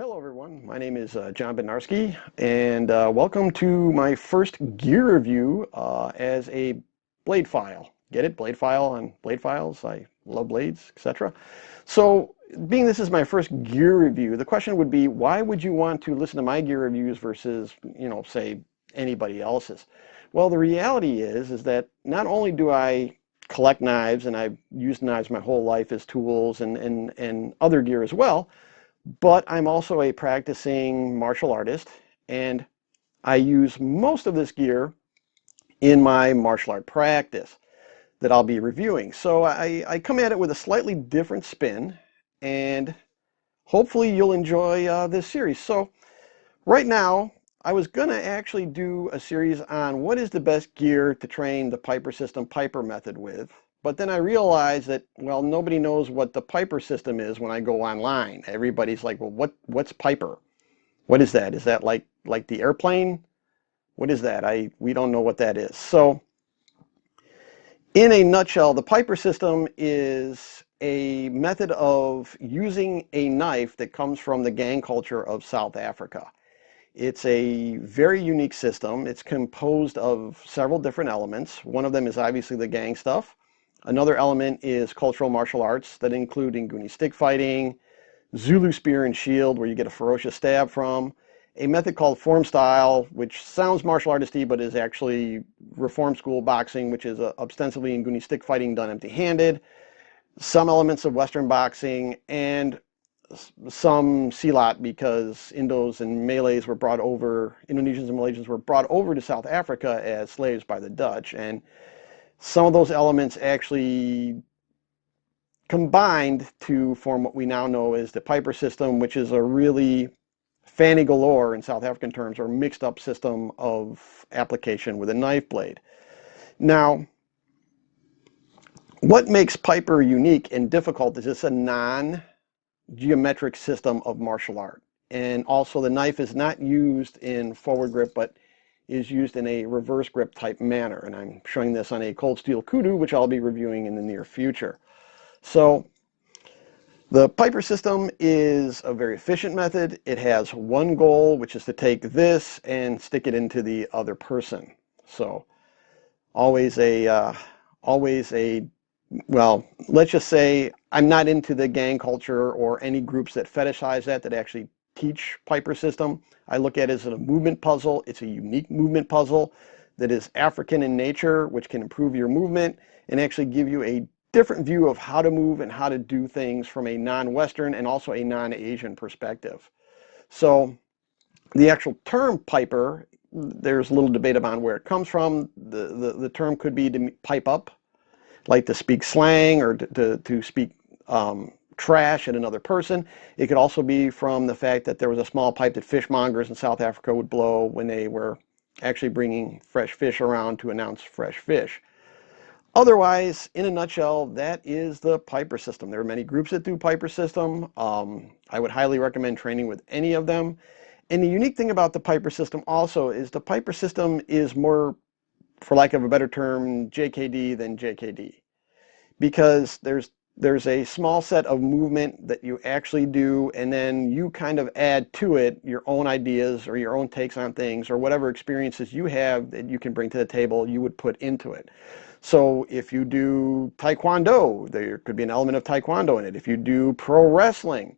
Hello everyone, my name is John Bednarski, and welcome to my first gear review as a blade file. Get it? Blade file on Bladefiles. I love blades, etc. So, being this is my first gear review, the question would be, why would you want to listen to my gear reviews versus, say, anybody else's? Well, the reality is that not only do I collect knives, and I've used knives my whole life as tools and other gear as well, but I'm also a practicing martial artist, and I use most of this gear in my martial art practice that I'll be reviewing. So I come at it with a slightly different spin, and hopefully you'll enjoy this series. So right now, I was going to actually do a series on what is the best gear to train the Piper system Piper method with. But then I realized that, well, nobody knows what the Piper system is when I go online. Everybody's like, well, what's Piper? What is that? Is that like the airplane? What is that? We don't know what that is. So in a nutshell, the Piper system is a method of using a knife that comes from the gang culture of South Africa. It's a very unique system. It's composed of several different elements. One of them is obviously the gang stuff. Another element is cultural martial arts that include Nguni stick fighting, Zulu spear and shield, where you get a ferocious stab from, a method called form style, which sounds martial artisty, but is actually reform school boxing, which is ostensibly Nguni stick fighting done empty-handed, some elements of Western boxing, and some silat, because Indos and Malays were brought over, Indonesians and Malaysians were brought over to South Africa as slaves by the Dutch, and some of those elements actually combined to form what we now know as the Piper system, which is a really fanny galore in South African terms, or mixed up system of application with a knife blade. Now, what makes Piper unique and difficult is it's a non-geometric system of martial art. And also the knife is not used in forward grip, but is used in a reverse grip type manner. And I'm showing this on a cold steel kudu, which I'll be reviewing in the near future. So the Piper system is a very efficient method. It has one goal, which is to take this and stick it into the other person. So always a, well, let's just say I'm not into the gang culture or any groups that fetishize that actually teach Piper system. I look at it as a movement puzzle. It's a unique movement puzzle that is African in nature, which can improve your movement and actually give you a different view of how to move and how to do things from a non-Western and also a non-Asian perspective. So the actual term Piper, there's a little debate about where it comes from. The term could be to pipe up, like to speak slang or to speak trash at another person. It could also be from the fact that there was a small pipe that fishmongers in South Africa would blow when they were actually bringing fresh fish around to announce fresh fish. Otherwise, in a nutshell, that is the Piper system. There are many groups that do Piper system. I would highly recommend training with any of them. And the unique thing about the Piper system also is the Piper system is more, for lack of a better term, JKD than JKD. Because there's a small set of movement that you actually do, and then you kind of add to it your own ideas or your own takes on things, or whatever experiences you have that you can bring to the table, you would put into it. So if you do Taekwondo, there could be an element of Taekwondo in it. If you do pro wrestling,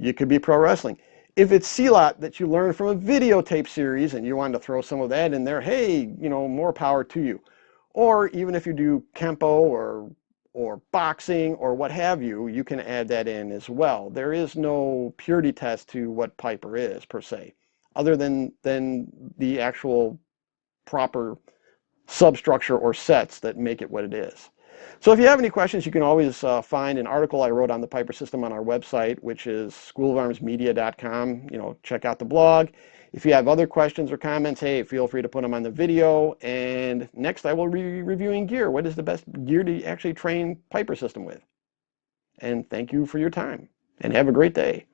you could be pro wrestling. If it's silat that you learned from a videotape series and you wanted to throw some of that in there, hey, more power to you. Or even if you do Kempo or boxing or what have you, you can add that in as well. There is no purity test to what Piper is per se, other than the actual proper substructure or sets that make it what it is. So if you have any questions, you can always find an article I wrote on the Piper system on our website, which is schoolofarmsmedia.com. Check out the blog. If you have other questions or comments, hey, feel free to put them on the video. And next I will be reviewing gear. What is the best gear to actually train Piper system with? And thank you for your time, and have a great day.